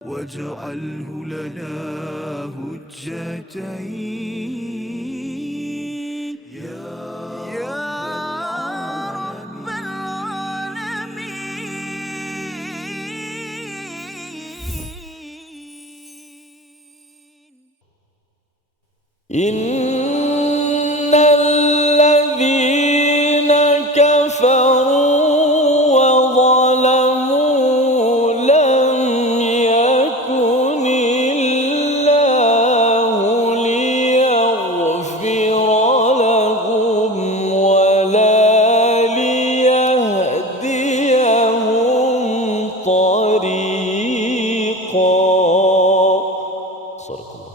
واجعله لنا هجتين يا رب العالمين. إن الذين كفروا وظلموا لم يكن الله ليغفر لهم ولا ليهديهم طريقا. صدق الله.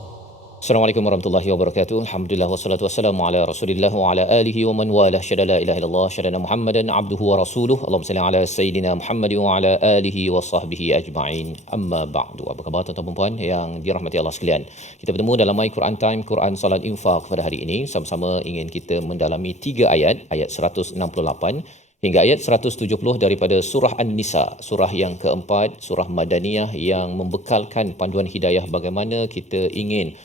Assalamualaikum warahmatullahi wabarakatuh. Alhamdulillah wassalatu wassalamu ala Rasulillah wa ala alihi wa man walah. Syada la ilaha illallah, syada Muhammadan abduhu wa rasuluh. Allahumma salli ala sayidina Muhammad wa ala alihi wa sahbihi ajma'in. Amma ba'du. Apa khabar tuan-tuan dan puan yang dirahmati Allah sekalian? Kita bertemu dalam My Quran Time, Quran Salat Infak pada hari ini. Sama-sama ingin kita mendalami 3 ayat 168 hingga ayat 170 daripada surah An-Nisa, surah yang keempat, surah Madaniyah yang membekalkan panduan hidayah bagaimana kita ingin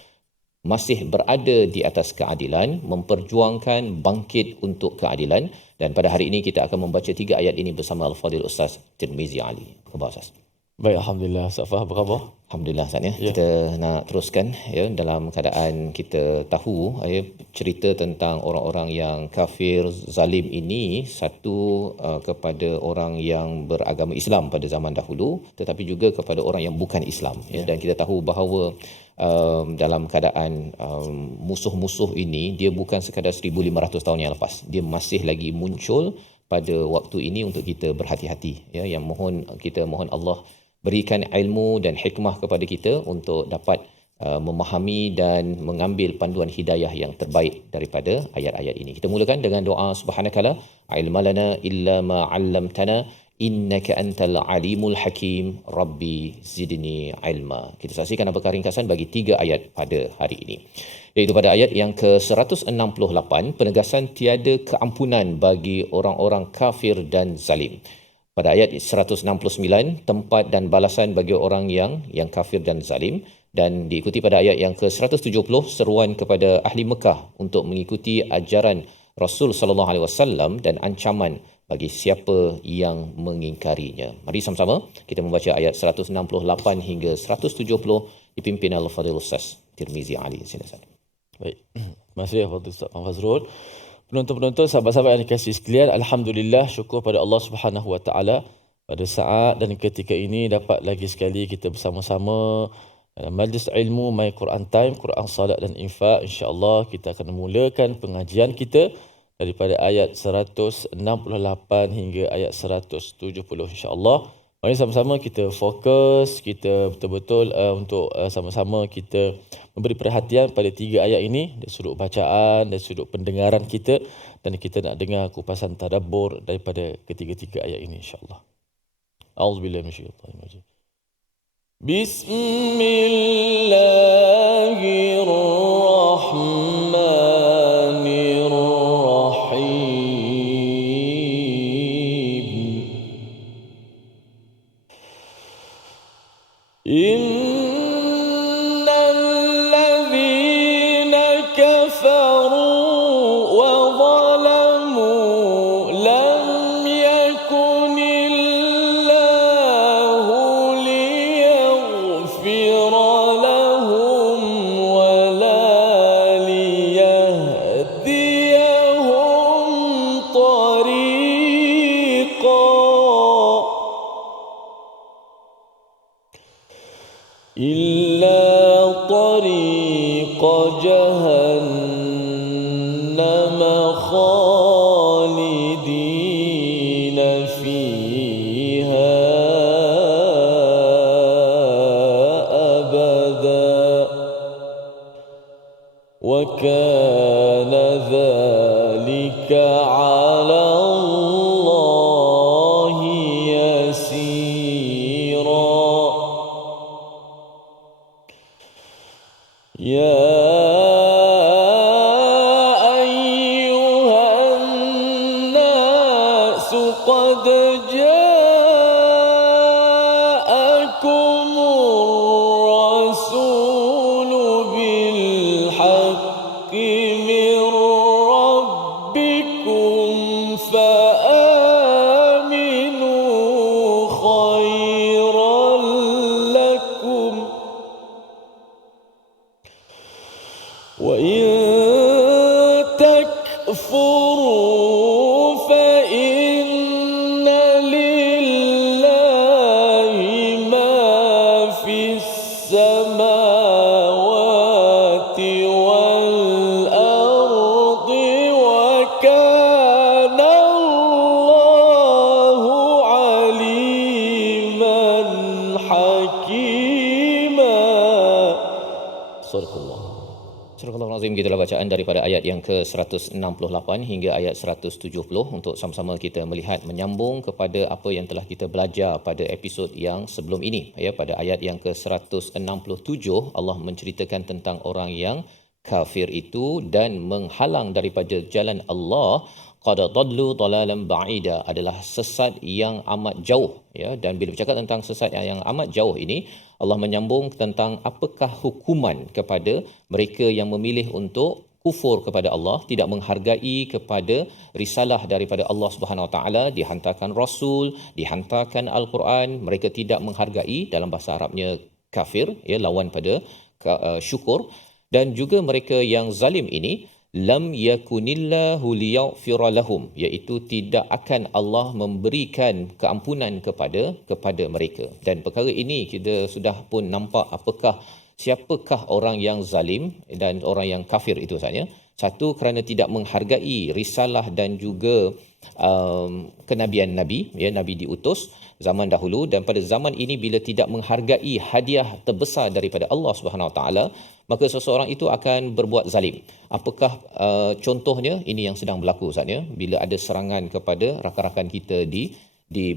masih berada di atas keadilan, memperjuangkan bangkit untuk keadilan. Dan pada hari ini kita akan membaca 3 ayat ini bersama Al-Fadhil Ustaz Tirmizi Ali. Apa khabar Ustaz? Baik, Alhamdulillah. Safah, apa khabar? Alhamdulillah Ustaz ya. Kita nak teruskan ya, dalam keadaan kita tahu ya, cerita tentang orang-orang yang kafir zalim ini, satu kepada orang yang beragama Islam pada zaman dahulu, tetapi juga kepada orang yang bukan Islam ya. Dan kita tahu bahawa dalam keadaan musuh-musuh ini, dia bukan sekadar 1500 tahun yang lepas, dia masih lagi muncul pada waktu ini untuk kita berhati-hati ya. Yang kita mohon Allah berikan ilmu dan hikmah kepada kita untuk dapat memahami dan mengambil panduan hidayah yang terbaik daripada ayat-ayat ini. Kita mulakan dengan doa subhanakala ilmalana illa ma 'allamtana innaka antal alimul hakim rabbi zidni ilma. Kita saksikan apakah ringkasan bagi 3 ayat pada hari ini. Iaitu pada ayat yang ke-168, penegasan tiada keampunan bagi orang-orang kafir dan zalim. Pada ayat 169, tempat dan balasan bagi orang yang kafir dan zalim. Dan diikuti pada ayat yang ke-170, seruan kepada ahli Mekah untuk mengikuti ajaran Rasul sallallahu alaihi wasallam dan ancaman bagi siapa yang mengingkarinya. Mari sama-sama kita membaca ayat 168 hingga 170 dipimpin Al-Fadhil Ustaz Tirmizi Ali. Silakan. Baik. Terima kasih Fadhil Ustaz Fazrul. Penonton-penonton, sahabat-sahabat yang dikasihi sekalian, alhamdulillah, syukur pada Allah Subhanahu wa taala pada saat dan ketika ini dapat lagi sekali kita bersama-sama dalam majlis ilmu My Quran Time, Quran Salat dan Infak. Insya-Allah kita akan memulakan pengajian kita daripada ayat 168 hingga ayat 170 insya-Allah. Mari sama-sama kita fokus, kita betul-betul untuk sama-sama kita memberi perhatian pada 3 ayat ini dari sudut bacaan, dari sudut pendengaran kita, dan kita nak dengar kupasan tadabbur daripada ketiga-tiga ayat ini insya-Allah. A'udzubillahi minasyaitanir rajim. Bismillahirrahmanirrahim. Innal ladzina kafaru wa zalamu lam yakunillahu liyaghfira lahum wa la liyahdiyahum tariqa. إلا طريق جهنم خالدين فيها أبدا وكان ذلك على الله يسيرا. يا أيها الناس قد جاءكم وإن تكفروا فإن لله ما في السماوات والأرض وكان الله عليما حكيما. صدق الله. Surah Al-Azim, gitulah bacaan daripada ayat yang ke-168 hingga ayat 170 untuk sama-sama kita melihat menyambung kepada apa yang telah kita belajar pada episod yang sebelum ini. Ya, pada ayat yang ke-167 Allah menceritakan tentang orang yang kafir itu dan menghalang daripada jalan Allah. Qad dallu dalalan ba'ida, adalah sesat yang amat jauh, ya. Dan bila bercakap tentang sesat yang amat jauh ini, Allah menyambung tentang apakah hukuman kepada mereka yang memilih untuk kufur kepada Allah, tidak menghargai kepada risalah daripada Allah Subhanahu Wa Taala, dihantarkan rasul, dihantarkan al-Quran, mereka tidak menghargai, dalam bahasa Arabnya kafir, ya, lawan pada syukur. Dan juga mereka yang zalim ini, lam yakunillahu liyaghfira lahum, iaitu tidak akan Allah memberikan keampunan kepada mereka. Dan perkara ini kita sudah pun nampak siapakah orang yang zalim dan orang yang kafir itu saja. Satu, kerana tidak menghargai risalah dan juga kenabian Nabi, ya, Nabi diutus zaman dahulu, dan pada zaman ini bila tidak menghargai hadiah terbesar daripada Allah Subhanahu Wa Taala, maka seseorang itu akan berbuat zalim. Apakah contohnya? Ini yang sedang berlaku saatnya bila ada serangan kepada rakan-rakan kita di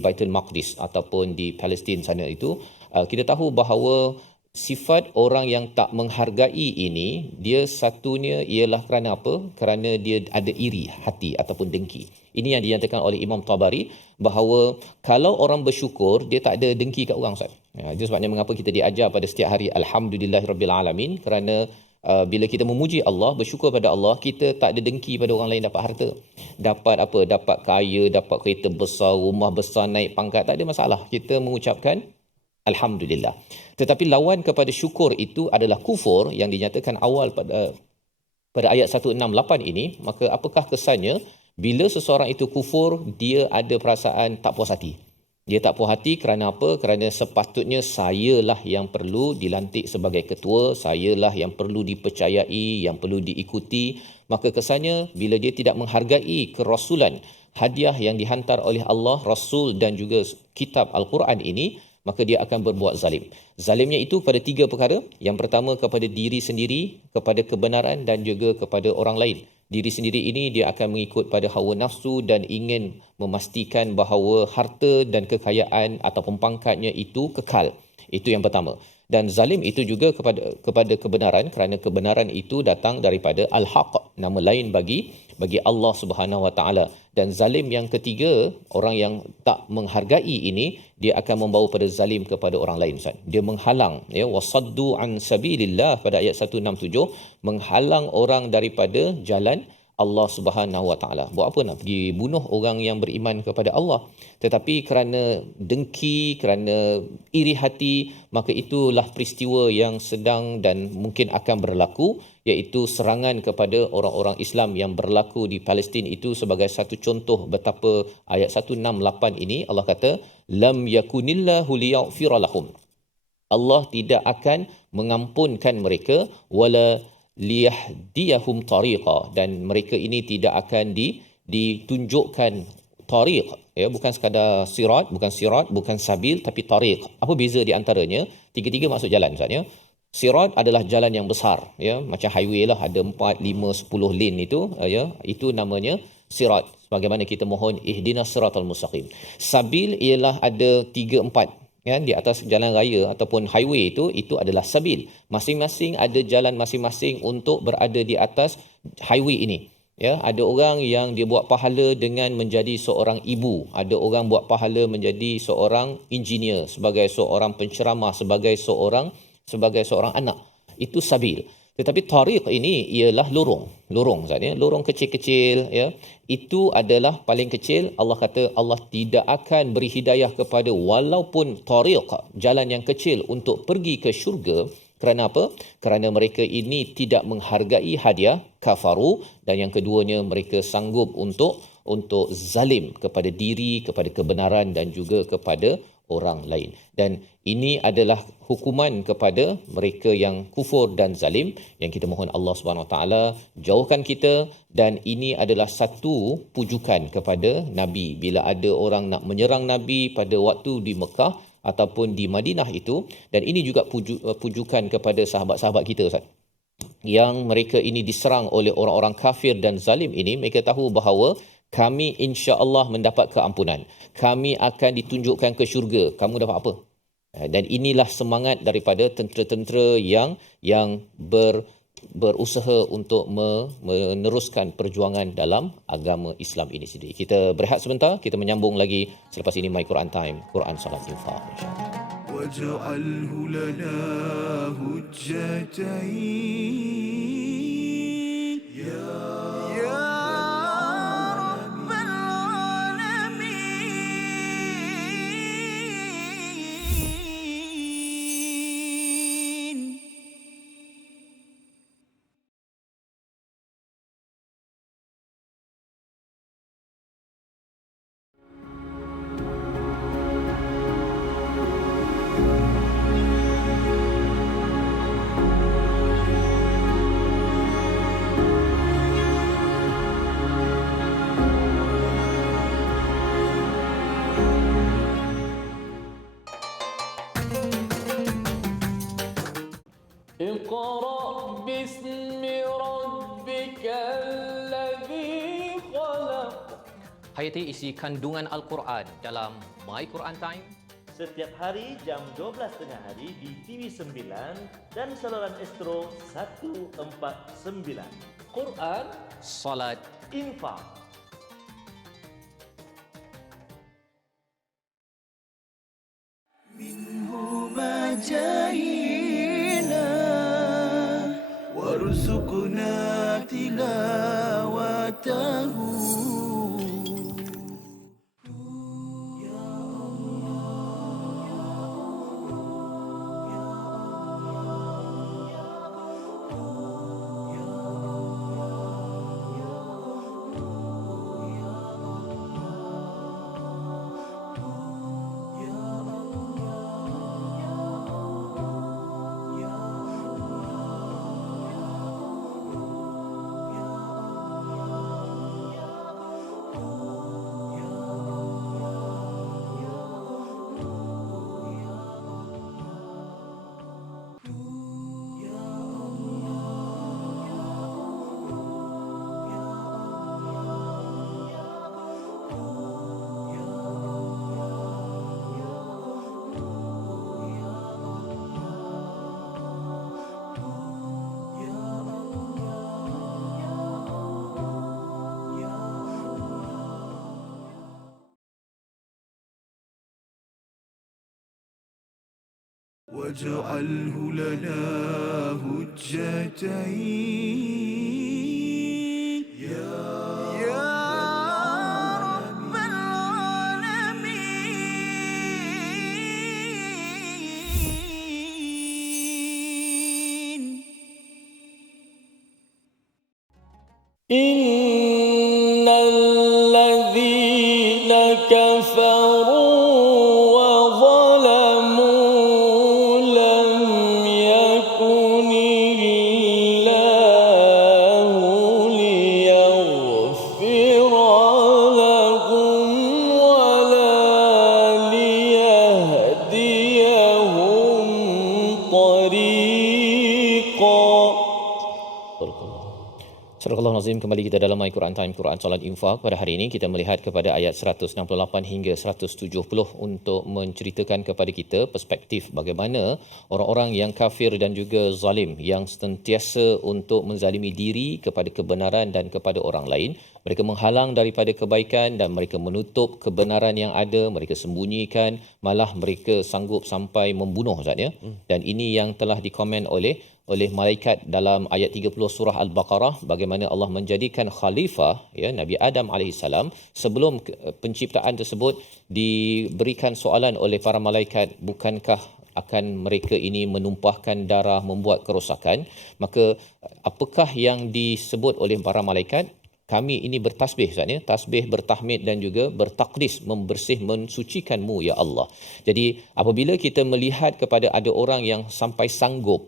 Baitul Maqdis ataupun di Palestin sana itu. Kita tahu bahawa sifat orang yang tak menghargai ini, dia satunya ialah kerana apa? Kerana dia ada iri hati ataupun dengki. Ini yang dinyatakan oleh Imam Tabari bahawa kalau orang bersyukur, dia tak ada dengki kat orang, Ustaz. Itu sebabnya mengapa kita diajar pada setiap hari Alhamdulillahirabbil alamin, kerana bila kita memuji Allah, bersyukur pada Allah, kita tak ada dengki pada orang lain dapat harta. Dapat apa? Dapat kaya, dapat kereta besar, rumah besar, naik pangkat, tak ada masalah. Kita mengucapkan Alhamdulillah. Tetapi lawan kepada syukur itu adalah kufur yang dinyatakan awal pada ayat 168 ini. Maka apakah kesannya? Bila seseorang itu kufur, dia ada perasaan tak puas hati. Dia tak puas hati kerana apa? Kerana sepatutnya sayalah yang perlu dilantik sebagai ketua, sayalah yang perlu dipercayai, yang perlu diikuti. Maka kesannya bila dia tidak menghargai kerasulan, hadiah yang dihantar oleh Allah, Rasul dan juga kitab Al-Quran ini, maka dia akan berbuat zalim. Zalimnya itu pada 3 perkara. Yang pertama, kepada diri sendiri, kepada kebenaran dan juga kepada orang lain. Diri sendiri ini dia akan mengikut pada hawa nafsu dan ingin memastikan bahawa harta dan kekayaan ataupun pangkatnya itu kekal. Itu yang pertama. Dan zalim itu juga kepada kebenaran, kerana kebenaran itu datang daripada al-haq, nama lain bagi Allah Subhanahu Wa Taala. Dan zalim yang ketiga, orang yang tak menghargai ini, dia akan membawa pada zalim kepada orang lain, Ustaz. Dia menghalang, ya, wasaddu an sabilillah pada ayat 167, menghalang orang daripada jalan Allah Subhanahu Wa Taala. Buat apa nak pergi bunuh orang yang beriman kepada Allah? Tetapi kerana dengki, kerana iri hati, maka itulah peristiwa yang sedang dan mungkin akan berlaku, iaitu serangan kepada orang-orang Islam yang berlaku di Palestin itu sebagai satu contoh betapa ayat 168 ini Allah kata lam yakunillahu liyaghfira lahum. Allah tidak akan mengampunkan mereka, wala liyahdiyahum tariqa, dan mereka ini tidak akan ditunjukkan tariq, ya, bukan sekadar sirat, bukan sabil, tapi tariq. Apa beza di antaranya? Tiga-tiga masuk jalan, Ustaz, ya. Sirat adalah jalan yang besar, ya, macam highway lah, ada 4, 5, 10 lane itu, ya, itu namanya sirat. Sebagaimana kita mohon ihdinas siratal mustaqim. Sabil ialah ada 3, 4, ya, di atas jalan raya ataupun highway itu adalah sabil. Masing-masing ada jalan masing-masing untuk berada di atas highway ini. Ya, ada orang yang dia buat pahala dengan menjadi seorang ibu, ada orang buat pahala menjadi seorang engineer, sebagai seorang penceramah, sebagai seorang anak. Itu sabil. Tetapi tariq ini ialah lorong Ustaz, ya, lorong kecil-kecil, ya. Itu adalah paling kecil. Allah kata Allah tidak akan beri hidayah kepada walaupun tariq, jalan yang kecil untuk pergi ke syurga, Kerana apa? Kerana mereka ini tidak menghargai hadiah, kafaru, dan yang keduanya mereka sanggup untuk zalim kepada diri, kepada kebenaran dan juga kepada orang lain. Dan ini adalah hukuman kepada mereka yang kufur dan zalim yang kita mohon Allah Subhanahu Wa Taala jauhkan kita. Dan ini adalah satu pujukan kepada Nabi bila ada orang nak menyerang Nabi pada waktu di Mekah ataupun di Madinah itu. Dan ini juga pujukan kepada sahabat-sahabat kita, Ustaz, yang mereka ini diserang oleh orang-orang kafir dan zalim ini. Mereka tahu bahawa kami insya-Allah mendapat keampunan. Kami akan ditunjukkan ke syurga. Kamu dapat apa? Dan inilah semangat daripada tentera-tentera yang berusaha untuk meneruskan perjuangan dalam agama Islam ini sendiri. Kita berehat sebentar, kita menyambung lagi selepas ini My Quran Time, Quran Salat Infaq, insya-Allah. واجعله لنا هجتين يا رب العالمين. اقرأ باسم ربك الذي خلق. Hayati isi kandungan Al-Quran dalam My Quran Time. Setiap hari jam 12.30 hari di TV9 dan saluran Astro 149. Quran Salat Infak. منهما جاهينا وارزقنا تلاوته واجعله لنا هجتين يا رب العالمين. إن الذين كفروا وظلموا لم يكن الله ليغفر لهم ولا ليهديهم طريقا. Surah Al-Nazim, kembali kita dalam My Quran Time, Quran Salat Infaq. Pada hari ini kita melihat kepada ayat 168 hingga 170 untuk menceritakan kepada kita perspektif bagaimana orang-orang yang kafir dan juga zalim yang sentiasa untuk menzalimi diri kepada kebenaran dan kepada orang lain. Mereka menghalang daripada kebaikan dan mereka menutup kebenaran yang ada, mereka sembunyikan, malah mereka sanggup sampai membunuh, Ustaz, ya. Dan ini yang telah dikomen oleh malaikat dalam ayat 30 surah Al-Baqarah, bagaimana Allah menjadikan khalifah, ya, Nabi Adam alaihissalam. Sebelum penciptaan tersebut diberikan soalan oleh para malaikat, bukankah akan mereka ini menumpahkan darah, membuat kerosakan, maka apakah yang disebut oleh para malaikat? Kami ini bertasbih, Ustaz, tasbih, bertahmid dan juga bertakdis, membersih, mensucikanmu ya Allah. Jadi apabila kita melihat kepada ada orang yang sampai sanggup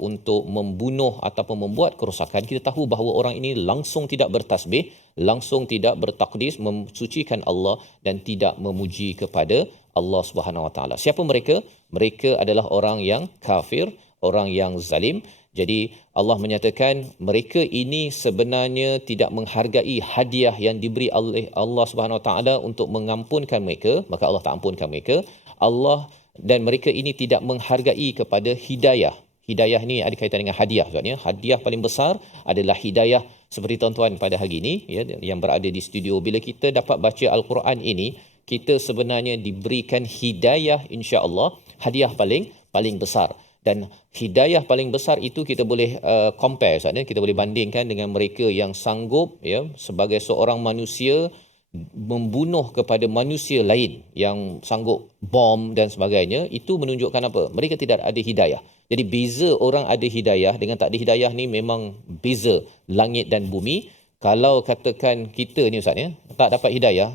untuk membunuh ataupun membuat kerosakan, kita tahu bahawa orang ini langsung tidak bertasbih, langsung tidak bertakdis, mensucikan Allah dan tidak memuji kepada Allah Subhanahu Wa Taala. Siapa mereka? Mereka adalah orang yang kafir, orang yang zalim. Jadi Allah menyatakan mereka ini sebenarnya tidak menghargai hadiah yang diberi oleh Allah Subhanahu Wa Taala untuk mengampunkan mereka, maka Allah tak ampunkan mereka. Allah dan mereka ini tidak menghargai kepada hidayah. Hidayah ni ada kaitan dengan hadiah, maksudnya hadiah paling besar adalah hidayah. Seperti tuan-tuan pada hari ini yang berada di studio, bila kita dapat baca Al-Quran ini, kita sebenarnya diberikan hidayah, insya-Allah hadiah paling besar. Dan hidayah paling besar itu kita boleh compare, kita boleh bandingkan dengan mereka yang sanggup sebagai seorang manusia membunuh kepada manusia lain, yang sanggup bom dan sebagainya. Itu menunjukkan apa? Mereka tidak ada hidayah. Jadi beza orang ada hidayah dengan tak ada hidayah ni memang beza langit dan bumi. Kalau katakan kita ni, Ustaz, tak dapat hidayah,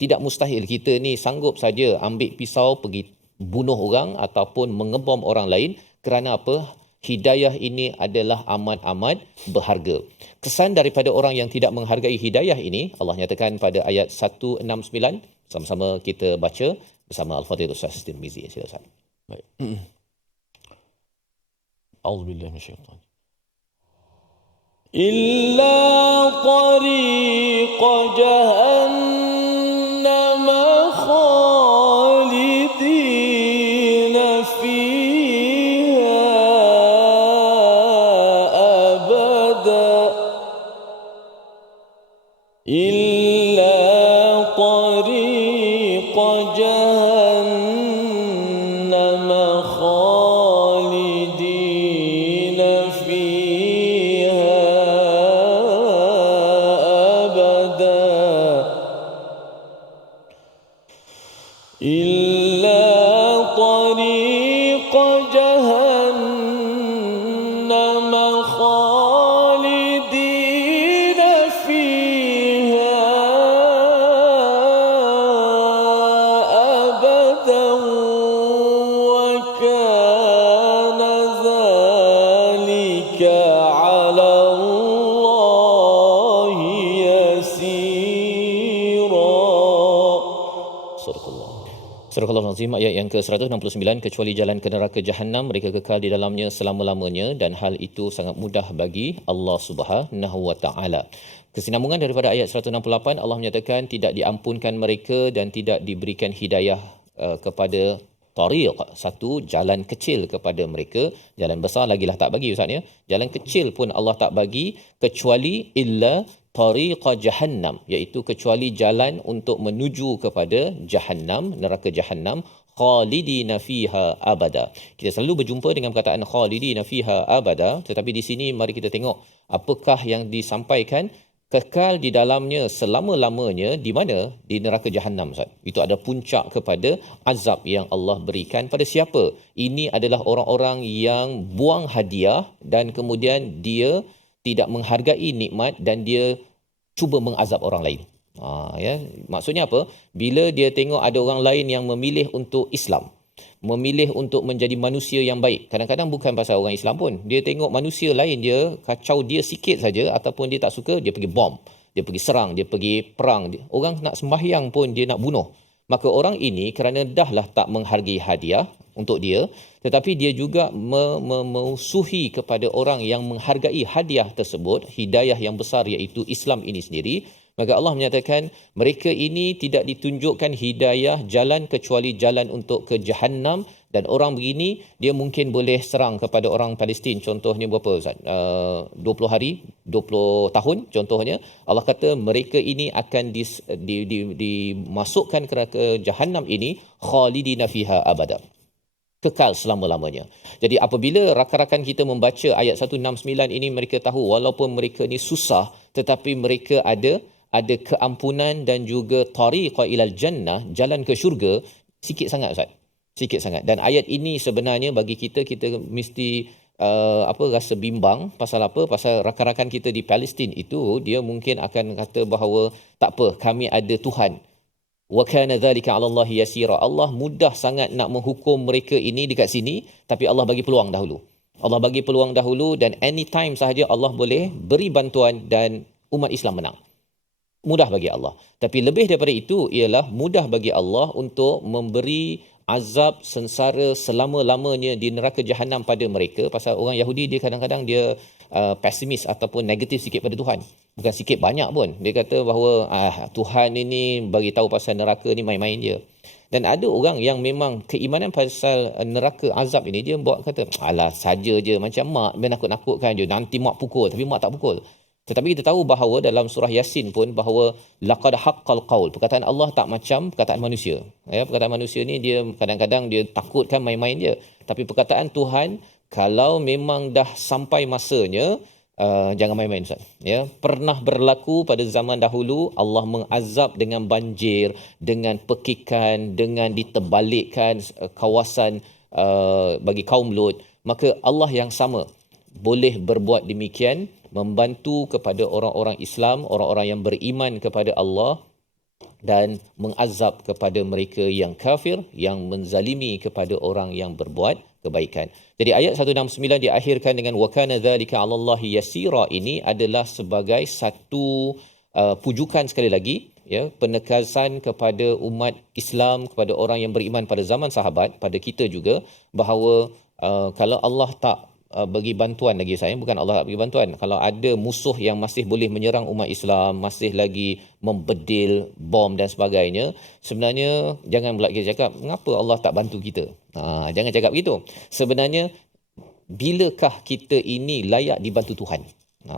tidak mustahil kita ni sanggup saja ambil pisau pergi bunuh orang ataupun mengebom orang lain. Kerana apa? Hidayah ini adalah amat-amat berharga. Kesan daripada orang yang tidak menghargai hidayah ini, Allah nyatakan pada ayat 169. Sama-sama kita baca bersama Al-Fadhil Ustaz Tirmizi. Sila Ustaz. Baik. A'udzubillahi minasyaitan. Illa tariqa jahannam khalidina fiha abada. Illa tariqa jahannam khalidina fiha abada. إلا طريق جهنم خالدين فيها أبدا وكان ذلك على الله يسيرا. صدق الله. Surah Al-Azim ayat yang ke-169, kecuali jalan ke neraka Jahannam, mereka kekal di dalamnya selama-lamanya dan hal itu sangat mudah bagi Allah Subhanahu Wa Taala. Kesinambungan daripada ayat 168, Allah menyatakan tidak diampunkan mereka dan tidak diberikan hidayah kepada tariq, satu jalan kecil kepada mereka. Jalan besar lagilah tak bagi, Ustaz, jalan kecil pun Allah tak bagi, kecuali illa tariqa jahannam, iaitu kecuali jalan untuk menuju kepada jahannam, neraka jahannam, khalidina fiha abada. Kita selalu berjumpa dengan perkataan khalidina fiha abada, tetapi di sini mari kita tengok apakah yang disampaikan. Kekal di dalamnya selama-lamanya di mana? Di neraka jahannam, Ustaz. Itu ada puncak kepada azab yang Allah berikan pada siapa? Ini adalah orang-orang yang buang hadiah dan kemudian dia tidak menghargai nikmat dan dia cuba mengazab orang lain. Maksudnya apa? Bila dia tengok ada orang lain yang memilih untuk Islam, memilih untuk menjadi manusia yang baik. Kadang-kadang bukan pasal orang Islam pun. Dia tengok manusia lain, dia kacau dia sikit saja ataupun dia tak suka, dia pergi bom, dia pergi serang, dia pergi perang. Orang nak sembahyang pun dia nak bunuh. Maka orang ini kerana dahlah tak menghargai hadiah untuk dia, tetapi dia juga memusuhi kepada orang yang menghargai hadiah tersebut, hidayah yang besar iaitu Islam ini sendiri. Maka Allah menyatakan mereka ini tidak ditunjukkan hidayah jalan kecuali jalan untuk ke Jahannam. Dan orang begini dia mungkin boleh serang kepada orang Palestin, contohnya berapa, Ustaz? 20 hari, 20 tahun contohnya. Allah kata mereka ini akan dimasukkan ke Jahannam ini khalidina fiha abada, kekal selama-lamanya. Jadi apabila rakan-rakan kita membaca ayat 169 ini, mereka tahu walaupun mereka ni susah, tetapi mereka ada keampunan dan juga tariqa ilal jannah, jalan ke syurga, sikit sangat, Ustaz. Sikit sangat. Dan ayat ini sebenarnya bagi kita mesti rasa bimbang pasal apa? Pasal rakan-rakan kita di Palestin itu dia mungkin akan kata bahawa tak apa, kami ada Tuhan. Wa kana dhalika 'ala Allah yasira. Allah mudah sangat nak menghukum mereka ini dekat sini, tapi Allah bagi peluang dahulu. Allah bagi peluang dahulu dan anytime sahaja Allah boleh beri bantuan dan umat Islam menang. Mudah bagi Allah. Tapi lebih daripada itu ialah mudah bagi Allah untuk memberi azab sengsara selama-lamanya di neraka jahanam pada mereka. Pasal orang Yahudi dia kadang-kadang dia pesimis ataupun negatif sikit pada Tuhan. Bukan sikit, banyak pun. Dia kata bahawa Tuhan ini bagi tahu pasal neraka ni main-main je. Dan ada orang yang memang keimanan pasal neraka azab ini dia buat kata, alah saja je, macam mak dia nakut-nakutkan je, nanti mak pukul, tapi mak tak pukul. Tetapi kita tahu bahawa dalam surah Yasin pun bahawa laqad haqqal qaul, perkataan Allah tak macam perkataan manusia. Ya, perkataan manusia ni dia kadang-kadang dia takutkan main-main je. Tapi perkataan Tuhan kalau memang dah sampai masanya, jangan main-main Ustaz. Ya, pernah berlaku pada zaman dahulu Allah mengazab dengan banjir, dengan pekikan, dengan diterbalikkan kawasan bagi kaum Lut. Maka Allah yang sama boleh berbuat demikian, membantu kepada orang-orang Islam, orang-orang yang beriman kepada Allah dan mengazab kepada mereka yang kafir, yang menzalimi kepada orang yang berbuat kebaikan. Jadi ayat 169 diakhirkan dengan wa kana dzalika 'ala Allahi yasira. Ini adalah sebagai satu pujukan sekali lagi, ya, penekasan kepada umat Islam, kepada orang yang beriman pada zaman sahabat, pada kita juga, bahawa kalau Allah tak bagi bantuan lagi, saya bukan Allah tak bagi bantuan, kalau ada musuh yang masih boleh menyerang umat Islam, masih lagi membedil bom dan sebagainya, sebenarnya jangan pula kita cakap mengapa Allah tak bantu kita. Jangan cakap begitu. Sebenarnya bilakah kita ini layak dibantu Tuhan?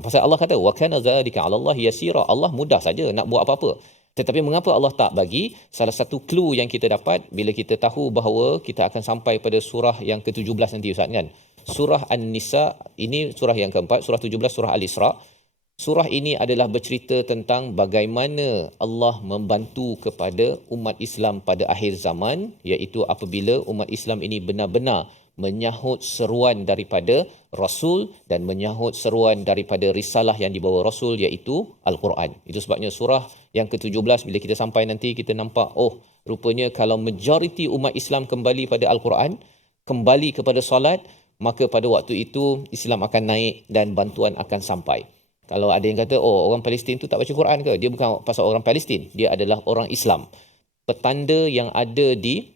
Pasal Allah kata wa kana dzalika 'ala Allah yasira. Allah mudah saja nak buat apa-apa. Tetapi mengapa Allah tak bagi? Salah satu clue yang kita dapat bila kita tahu bahawa kita akan sampai pada surah yang ke-17 nanti Ustaz kan. Surah An-Nisa ini surah yang keempat, surah 17 surah Al-Isra. Surah ini adalah bercerita tentang bagaimana Allah membantu kepada umat Islam pada akhir zaman, iaitu apabila umat Islam ini benar-benar menyahut seruan daripada Rasul dan menyahut seruan daripada risalah yang dibawa Rasul, iaitu Al-Quran. Itu sebabnya surah yang ke-17 bila kita sampai nanti kita nampak, rupanya kalau majoriti umat Islam kembali pada Al-Quran, kembali kepada solat, maka pada waktu itu Islam akan naik dan bantuan akan sampai. Kalau ada yang kata, orang Palestin tu tak baca Quran ke? Dia bukan pasal orang Palestin, dia adalah orang Islam. Petanda yang ada di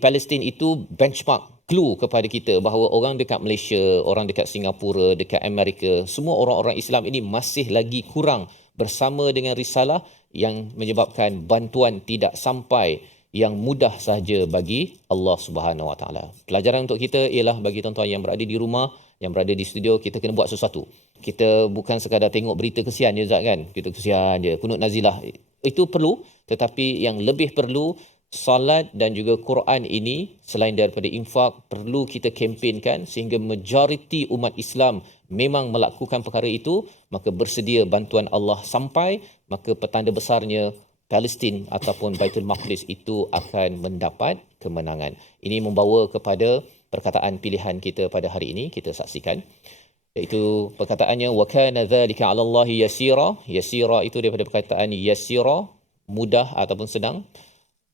Palestin itu benchmark, clue kepada kita bahawa orang dekat Malaysia, orang dekat Singapura, dekat Amerika, semua orang-orang Islam ini masih lagi kurang bersama dengan risalah yang menyebabkan bantuan tidak sampai yang mudah sahaja bagi Allah Subhanahu Wa Taala. Pelajaran untuk kita ialah bagi tuan-tuan yang berada di rumah, yang berada di studio, kita kena buat sesuatu. Kita bukan sekadar tengok berita kesian je Zat kan. Kita kesian je, kunut nazilah. Itu perlu, tetapi yang lebih perlu salat dan juga Quran ini selain daripada infak perlu kita kempenkan sehingga majoriti umat Islam memang melakukan perkara itu, maka bersedia bantuan Allah sampai, maka petanda besarnya Palestin ataupun Baitul Maqdis itu akan mendapat kemenangan. Ini membawa kepada perkataan pilihan kita pada hari ini, kita saksikan. Iaitu perkataannya, wa kana dzalika 'ala Allahi yasira. Yasira itu daripada perkataan yasira, mudah ataupun senang.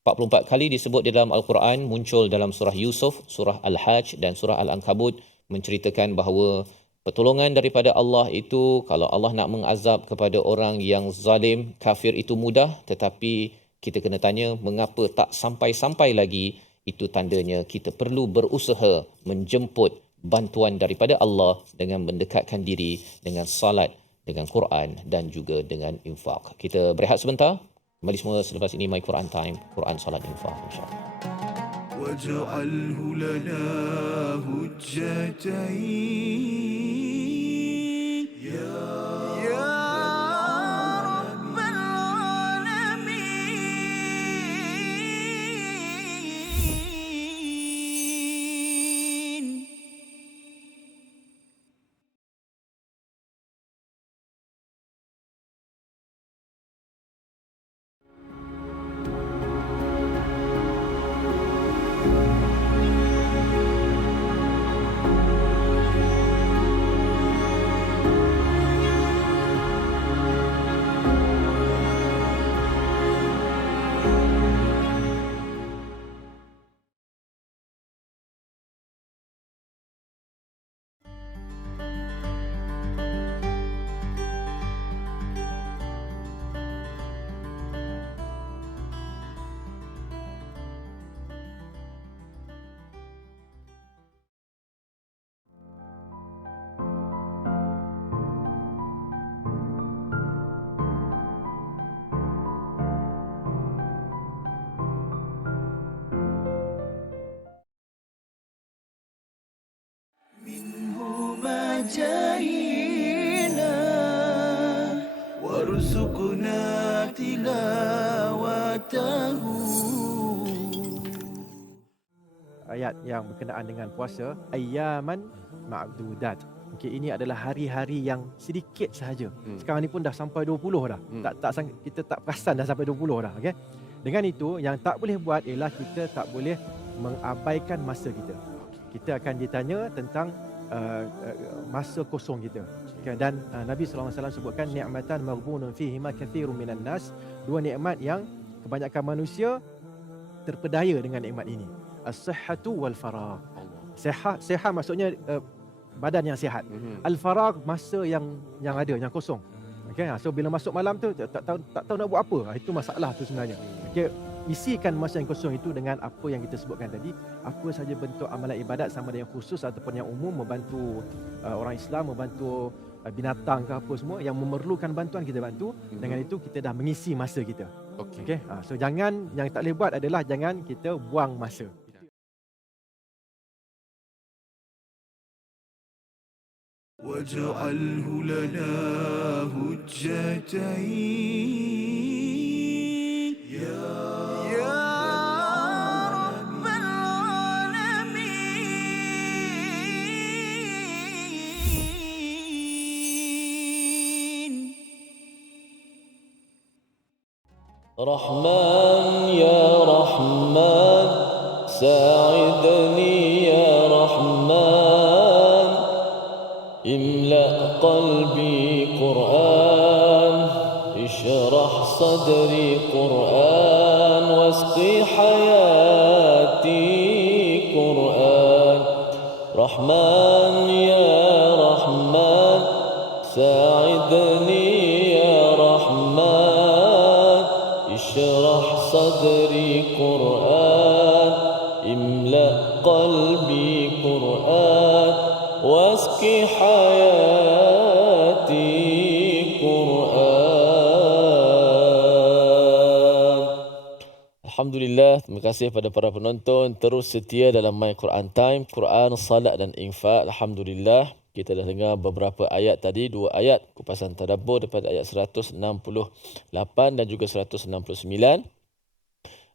44 kali disebut di dalam Al-Quran, muncul dalam surah Yusuf, surah Al-Hajj dan surah Al-Ankabut, menceritakan bahawa pertolongan daripada Allah itu, kalau Allah nak mengazab kepada orang yang zalim, kafir itu mudah, tetapi kita kena tanya mengapa tak sampai-sampai lagi. Itu tandanya kita perlu berusaha menjemput bantuan daripada Allah dengan mendekatkan diri dengan salat, dengan Quran dan juga dengan infak. Kita berehat sebentar. Kembali semua selepas ini My Quran Time, Quran, salat, infak, insya-Allah. واجعله لنا هجتين يا رب العالمين. رجائنا وارزقنا تلاوته. Ayat yang berkenaan dengan puasa, ayyaman ma'dudat. Okey, ini adalah hari-hari yang sedikit sahaja. Sekarang ni pun dah sampai 20 dah. Kita tak perasan dah sampai 20 dah, okey. Dengan itu yang tak boleh buat ialah kita tak boleh mengabaikan masa kita. Kita akan ditanya tentang masa kosong kita. Okay, dan Nabi SAW sebutkan ni'matan maghbunun fihima kathirun minan nas, dua nikmat yang kebanyakan manusia terpedaya dengan nikmat ini. As-sihhatu wal faragh. Sihat maksudnya badan yang sihat. Al-faragh masa yang ada, yang kosong. Okey, so bila masuk malam tu tak tahu nak buat apa. Itu masalah tu sebenarnya. Okey, isikan masa yang kosong itu dengan apa yang kita sebutkan tadi, apa saja bentuk amalan ibadat, sama ada yang khusus ataupun yang umum, membantu orang Islam, membantu binatang ke apa semua yang memerlukan bantuan kita bantu. Dengan itu kita dah mengisi masa kita. Okey. So jangan, yang tak boleh buat adalah jangan kita buang masa. واجعله لنا هجتين يا رب العالمين. رحمن يا رحمن ساعدني يا رحمن املأ قلبي قرآن اشرح صدري قرآن واسقي حياتي قرآن. رحمن يا رحمن ساعدني يا رحمن اشرح صدري قرآن املأ قلبي قرآن واسقي حياتي قرآن. Alhamdulillah, terima kasih pada para penonton terus setia dalam My Quran Time, Quran, Salat dan Infak. Alhamdulillah, kita dah dengar beberapa ayat tadi, 2 ayat kupasan tadabbur daripada ayat 168 dan juga 169.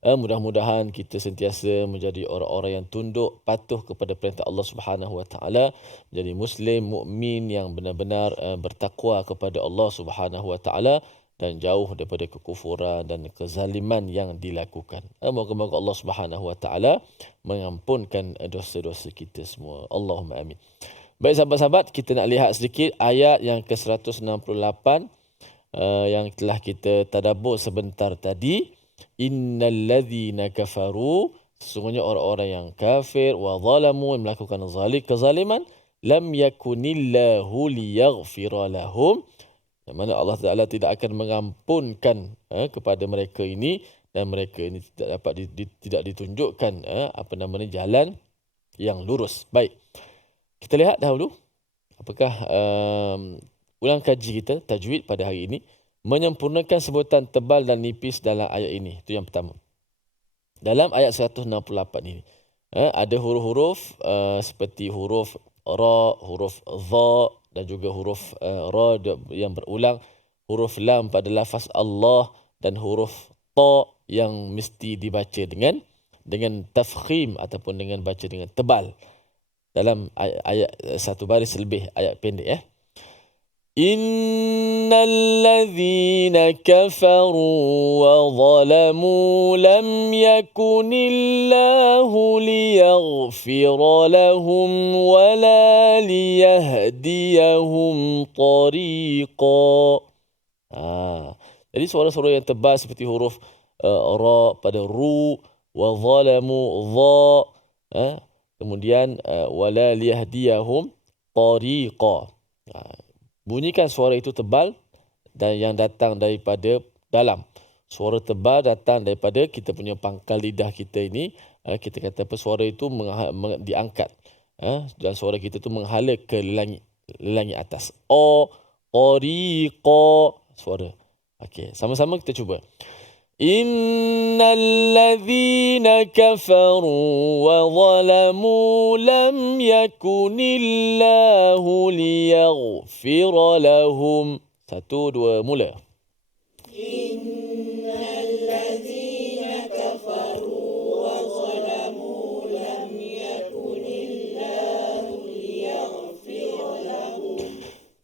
Mudah-mudahan kita sentiasa menjadi orang-orang yang tunduk, patuh kepada perintah Allah Subhanahu Wa Taala, menjadi muslim, mukmin yang benar-benar bertakwa kepada Allah Subhanahu Wa Taala dan jauh daripada kekufuran dan kezaliman yang dilakukan. Moga-moga Allah Subhanahu Wa Taala mengampunkan dosa-dosa kita semua. Allahumma amin. Baik sahabat-sahabat, kita nak lihat sedikit ayat yang ke-168 yang telah kita tadabbur sebentar tadi. Innal ladzina kafaru, sesungguhnya orang-orang yang kafir, wa zalamu, melakukan kezaliman, lam yakunillahu liyaghfira lahum, yang mana Allah Taala tidak akan mengampunkan kepada mereka ini, dan mereka ini tidak ditunjukkan jalan yang lurus. Baik, kita lihat dahulu apakah ulang kaji kita tajwid pada hari ini. Menyempurnakan sebutan tebal dan nipis dalam ayat ini. Itu yang pertama. Dalam ayat 168 ini, ada huruf-huruf seperti huruf ra, huruf dha dan juga huruf ra yang berulang, huruf lam pada lafaz Allah dan huruf ta yang mesti dibaca dengan tafkhim ataupun dengan baca dengan tebal. Dalam ayat satu baris lebih, ayat pendek Innal ladzina kafaru wa zalamu lam yakunillahu liyaghfira lahum wa la liyahdiyahum tariqa. Jadi suara-suara yang tebal seperti huruf ra pada ru, wa zalamu dha, kemudian wa la liyahdiyahum tariqa. Bunyikan suara itu tebal dan yang datang daripada dalam. Suara tebal datang daripada kita punya pangkal lidah kita ini. Kita kata apa, suara itu diangkat. Dan suara kita itu menghala ke langit atas. O, qariqa, suara. Okey, sama-sama kita cuba. Innalladzina kafaru wa zalamu lam yakunillahu liyaghfira lahum. 1, 2, mula.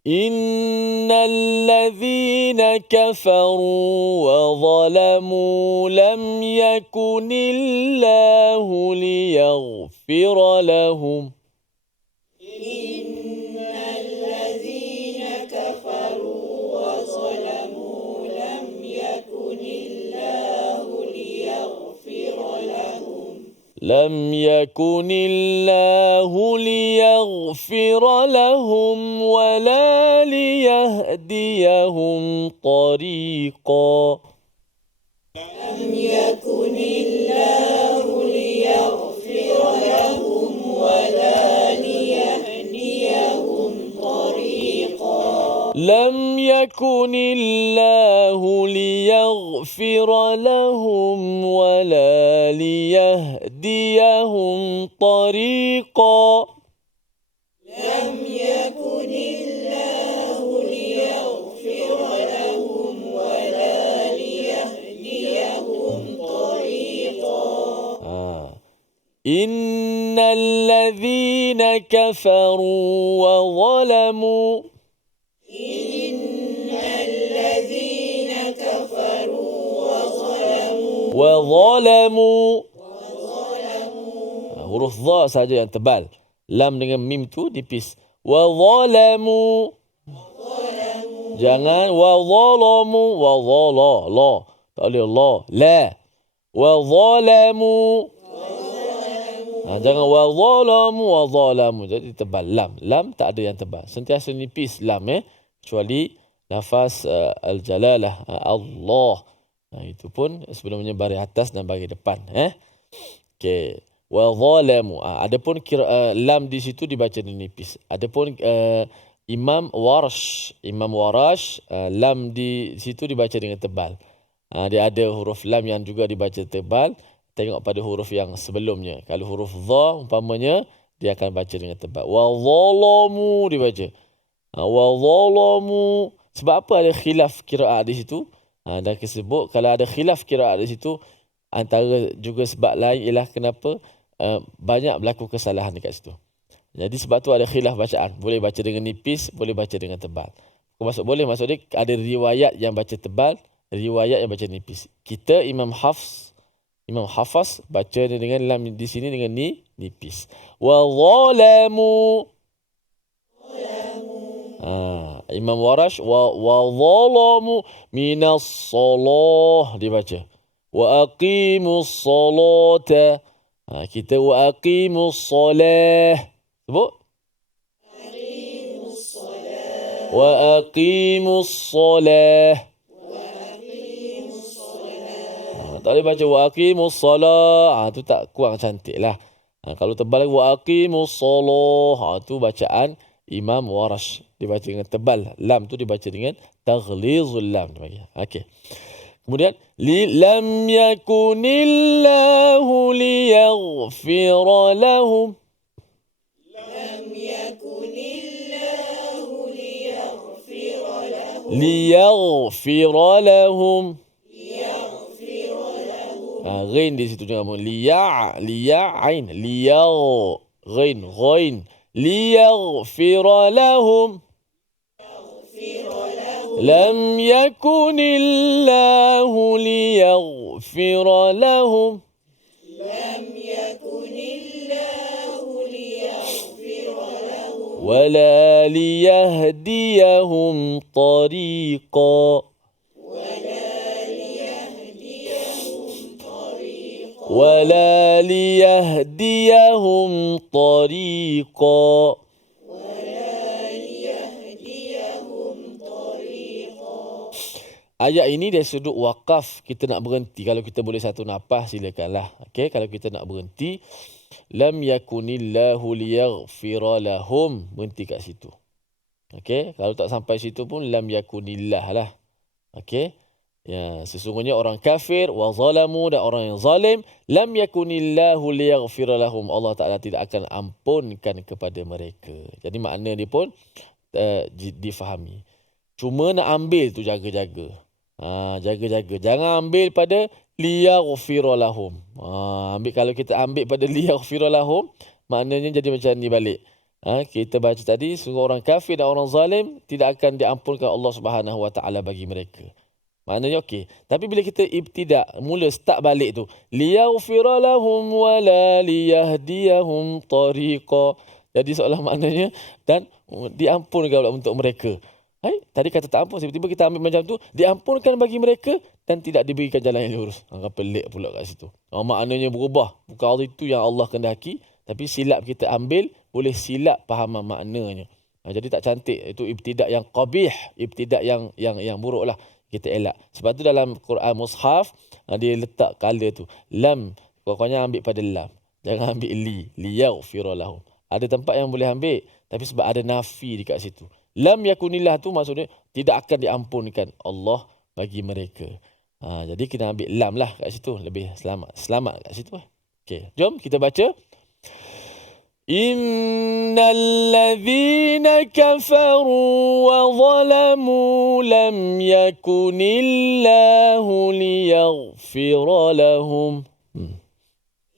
Innalladzina kafaru wa zalamu lam yakunillahu liyaghfira lahum. لم يكن الله ليغفر لهم ولا ليهديهم طريقا. لم يكن الله ليغفر لهم ولا ليهديهم طريقا. إن الذين كفروا وظلموا وظلموا huruf dha saja yang tebal. Lam dengan mim tu nipis. وظلموا jangan وظلموا la. Tak boleh la. وظلموا jangan وظلموا jadi tebal lam. Lam tak ada yang tebal. Sentiasa nipis lam kecuali lafaz al-jalalah Allah. Itu pun sebelumnya baris atas dan baris depan. Okey. Wa zalamu. Adapun lam di situ dibaca nipis. Adapun Imam Warsh lam di situ dibaca dengan tebal. Dia ada huruf lam yang juga dibaca tebal. Tengok pada huruf yang sebelumnya. Kalau huruf dha umpamanya dia akan baca dengan tebal. Wa zalamu dibaca. Wa zalamu. Sebab apa ada khilaf qiraat di situ? Dan disebut kalau ada khilaf qiraat di situ, antara juga sebab lain ialah kenapa banyak berlaku kesalahan dekat situ. Jadi sebab tu ada khilaf bacaan. Boleh baca dengan nipis, boleh baca dengan tebal. Maksud dia ada riwayat yang baca tebal, riwayat yang baca nipis. Kita Imam Hafaz baca dengan lam di sini dengan nipis. Wa zalamu. Imam Warash wa zalamu minas salah dibaca. Wa aqimus salata. Kita wa aqimus salah. Sebut. Wa aqimus salah. Tak boleh baca wa aqimus salah. Tu tak kurang cantik lah. Kalau tebal wa aqimus salah. Tu bacaan Imam Warash. Dibaca dengan tebal. Lam tu dibaca dengan taghlizul lam. Okey. Kemudian lam yakunillahu liyaghfira lahum. Liyaghfira lahum. Ghain di situ juga ain ghain liyaghfira lahum. لم يكن الله ليغفر لهم ولا ليهديهم طريقا. ولا ليهديهم طريقا. Ayat ini dari sudut wakaf kita nak berhenti. Kalau kita boleh satu nafas silakanlah. Okey, kalau kita nak berhenti lam yakunillahu liyaghfira lahum, berhenti kat situ. Okey, kalau tak sampai situ pun lam yakunillah lah. Okey. Ya, sesungguhnya orang kafir wa zalamu dan orang yang zalim lam yakunillahu liyaghfira lahum. Allah Taala tidak akan ampunkan kepada mereka. Jadi makna dia pun difahami. Cuma nak ambil tu jaga-jaga. Jaga-jaga. Jangan ambil pada liyaghfira lahum. Ambil kalau kita ambil pada liyaghfira lahum, maknanya jadi macam ni balik. Kita baca tadi sungguh orang kafir dan orang zalim tidak akan diampunkan Allah Subhanahu Wa Taala bagi mereka. Maknanya okey. Tapi bila kita ibtidak, mula start balik tu, liyaghfira lahum wa la liyahdiyahum tariqa. Jadi seolah maknanya dan diampunkan untuk mereka. Tadi kata tak ampun, tiba-tiba kita ambil macam tu, diampunkan bagi mereka dan tidak diberikan jalan yang lurus. Pelik pula kat situ. Maknanya berubah. Bukan Allah itu yang Allah kehendaki, tapi silap kita ambil, boleh silap fahaman maknanya. Jadi tak cantik. Itu ibtidak yang qabih, ibtidak yang buruk lah. Kita elak. Sebab tu dalam Quran Mushaf, dia letak color tu. Lam. Pokoknya ambil pada lam. Jangan ambil li. Liyaghfira lahum. Ada tempat yang boleh ambil. Tapi sebab ada nafi dekat situ. Lam yakunillah tu maksudnya tidak akan diampunkan Allah bagi mereka. Jadi kita ambil lam lah kat situ. Lebih selamat. Selamat kat situ lah. Okay. Jom kita baca. Innal ladzina kafaru wa zalamu lam yakunillahu liyaghfira lahum.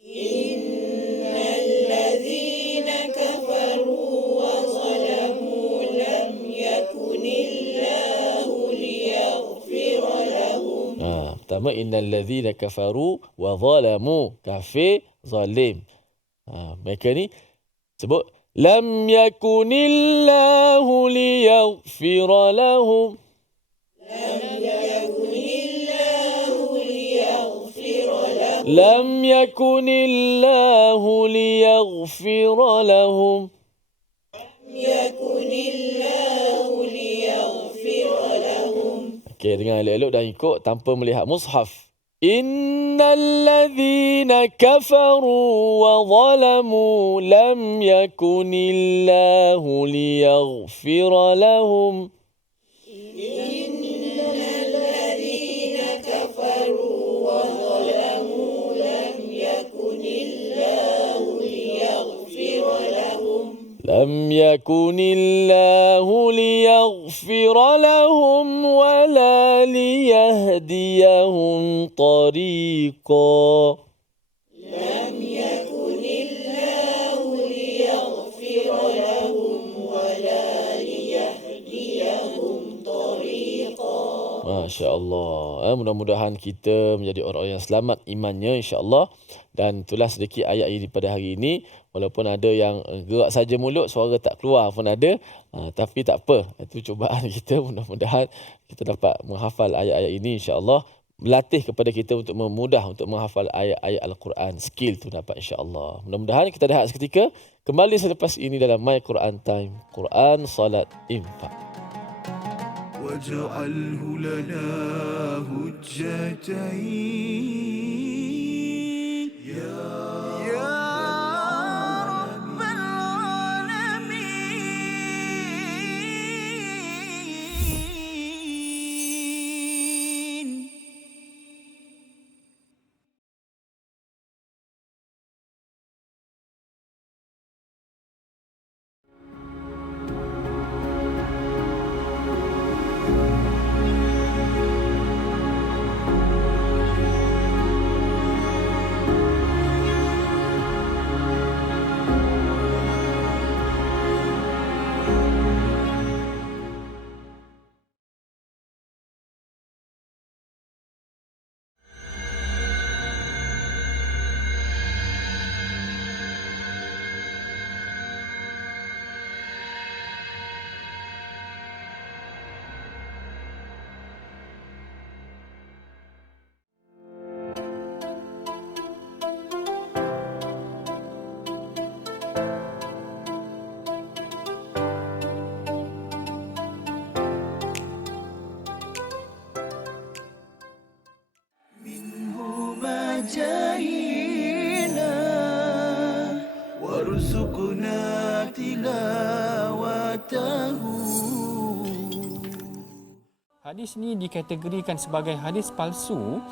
Innal ladzina kafaru wa zalamu lam yakunillahu liyaghfira lahum. Pertama innal ladzina kafaru wa zalamu, kafir, zalim. Mereka ni sebut lam yakunillahu liyaghfira lahum. Lam yakunillahu liyaghfira lahum. Lam yakunillahu liyaghfira lahum. Lam yakunillahu liyaghfira lahum. Okey, dengar elok-elok dan ikut tanpa melihat mushaf. Innal ladzina kafaru wa zalamu lam yakunillahu liyaghfira lahum. Innal ladzina kafaru wa zalamu lam yakunillahu liyaghfira lahum. لم يكن الله ليغفر لهم ولا ليهديهم طريقا. لم يكن الله ليغفر لهم ولا ليهديهم طريقا. Masya Allah. Mudah-mudahan kita menjadi orang yang selamat imannya insya-Allah. Dan itulah sedikit ayat ini pada hari ini. Walaupun ada yang gerak saja mulut, suara tak keluar pun ada. Tapi tak apa. Itu cubaan kita. Mudah-mudahan kita dapat menghafal ayat-ayat ini insya-Allah. Melatih kepada kita untuk memudah untuk menghafal ayat-ayat Al-Quran. Skill tu dapat insya-Allah. Mudah-mudahan kita rehat seketika. Kembali selepas ini dalam My Quran Time. Quran, Salat, Infak. واجعله لنا هجتين يا رب العالمين. جاهينا وارزقنا تلاوته. Hadis ni dikategorikan sebagai hadis palsu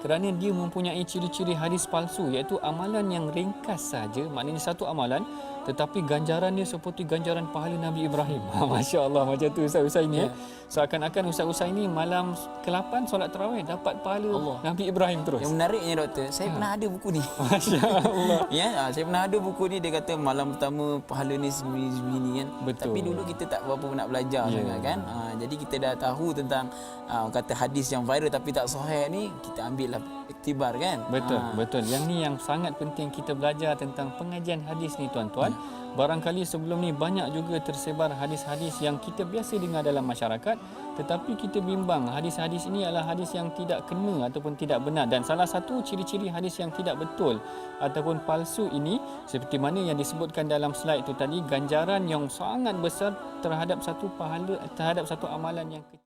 kerana dia mempunyai ciri-ciri hadis palsu, iaitu amalan yang ringkas saja, maknanya satu amalan tetapi ganjaran dia seperti ganjaran pahala Nabi Ibrahim. Masya Allah, macam tu Ustaz Husaini. Seakan-akan Ustaz Husaini malam ke-8 solat tarawih dapat pahala Allah. Nabi Ibrahim terus. Yang menariknya doktor, saya pernah ada buku ni. Masya Allah. Saya pernah ada buku ni, dia kata malam pertama pahala ni sebegini kan. Betul. Tapi dulu kita tak berapa nak belajar sangat kan. Jadi kita dah tahu tentang kata hadis yang viral tapi tak sahih ni, kita ambil lah iktibar kan. Betul, betul. Yang ni yang sangat penting kita belajar tentang pengajian hadis ni tuan-tuan. Barangkali sebelum ni banyak juga tersebar hadis-hadis yang kita biasa dengar dalam masyarakat, tetapi kita bimbang hadis-hadis ini adalah hadis yang tidak kena ataupun tidak benar. Dan salah satu ciri-ciri hadis yang tidak betul ataupun palsu ini, seperti mana yang disebutkan dalam slide itu tadi, ganjaran yang sangat besar terhadap satu pahala, terhadap satu amalan yang kecil.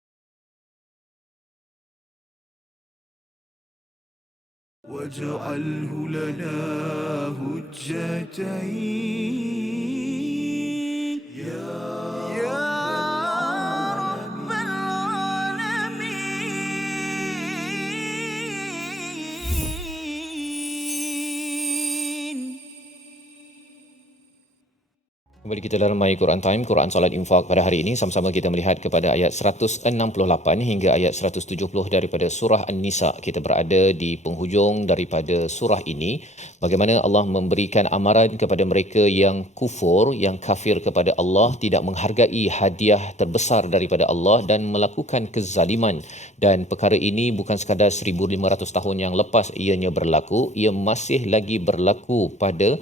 واجعله لنا هجتين يا رب العالمين. Kembali kita dalam My Quran Time, Quran Salat Infak pada hari ini. Sama-sama kita melihat kepada ayat 168 hingga ayat 170 daripada surah An-Nisa. Kita berada di penghujung daripada surah ini. Bagaimana Allah memberikan amaran kepada mereka yang kufur, yang kafir kepada Allah, tidak menghargai hadiah terbesar daripada Allah dan melakukan kezaliman. Dan perkara ini bukan sekadar 1500 tahun yang lepas ianya berlaku, ia masih lagi berlaku pada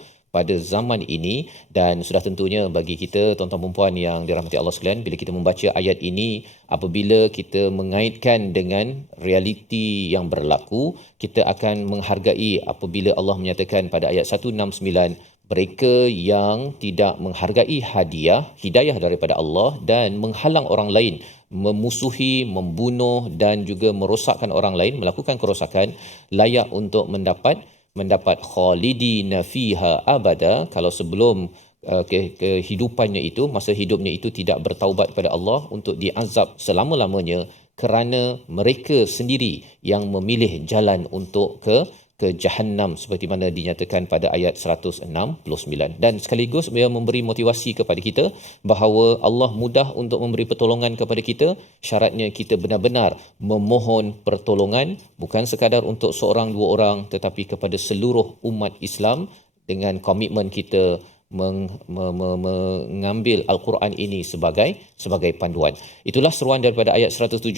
zaman ini. Dan sudah tentunya bagi kita tuan-tuan dan puan yang dirahmati Allah sekalian, bila kita membaca ayat ini, apabila kita mengaitkan dengan realiti yang berlaku, kita akan menghargai apabila Allah menyatakan pada ayat 169, mereka yang tidak menghargai hidayah daripada Allah dan menghalang orang lain, memusuhi, membunuh dan juga merosakkan orang lain, melakukan kerosakan, layak untuk mendapat khalidina fiha abada. Kalau sebelum kehidupannya itu, masa hidupnya itu tidak bertaubat kepada Allah, untuk diazab selama-lamanya kerana mereka sendiri yang memilih jalan untuk ke Jahannam, seperti mana dinyatakan pada ayat 169. Dan sekaligus ia memberi motivasi kepada kita bahawa Allah mudah untuk memberi pertolongan kepada kita. Syaratnya kita benar-benar memohon pertolongan, bukan sekadar untuk seorang dua orang, tetapi kepada seluruh umat Islam, dengan komitmen kita mengambil Al-Quran ini sebagai panduan. Itulah seruan daripada ayat 170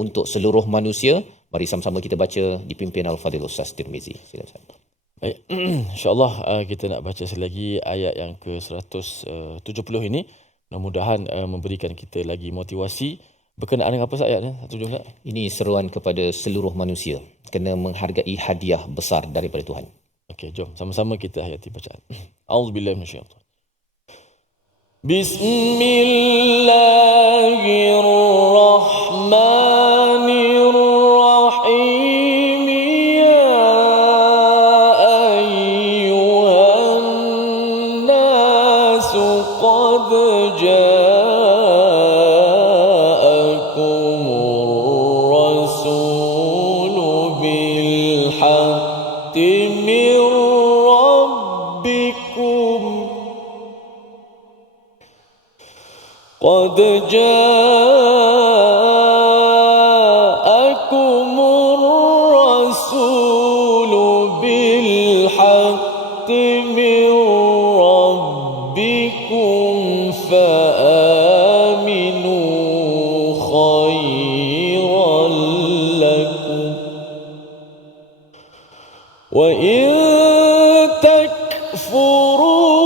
untuk seluruh manusia. Mari sama-sama kita baca, dipimpin Al-Fadhil Ustaz Tirmizi. Silakan. Baik, insya-Allah kita nak baca selagi ayat yang ke-170 ini. Mudah-mudahan memberikan kita lagi motivasi. Berkenaan dengan apa ayat ni? 170. Ini seruan kepada seluruh manusia, kena menghargai hadiah besar daripada Tuhan. Okey, jom sama-sama kita hayati bacaan. A'udzubillahi minasyaitanir. Bismillahirrahmanirrahim. Ya ayyuhan nasu qad ja'akumur rasulu bil haqqi min rabbikum. قد جاءكم الرسول بالحق من ربكم فآمنوا خيرا لكم وإن تكفروا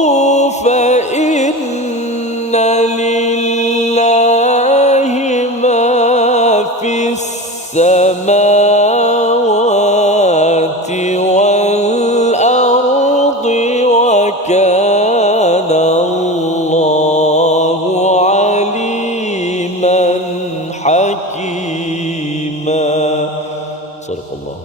فإن لله ما في السماوات والأرض وكان الله عليما حكيما. صدق الله.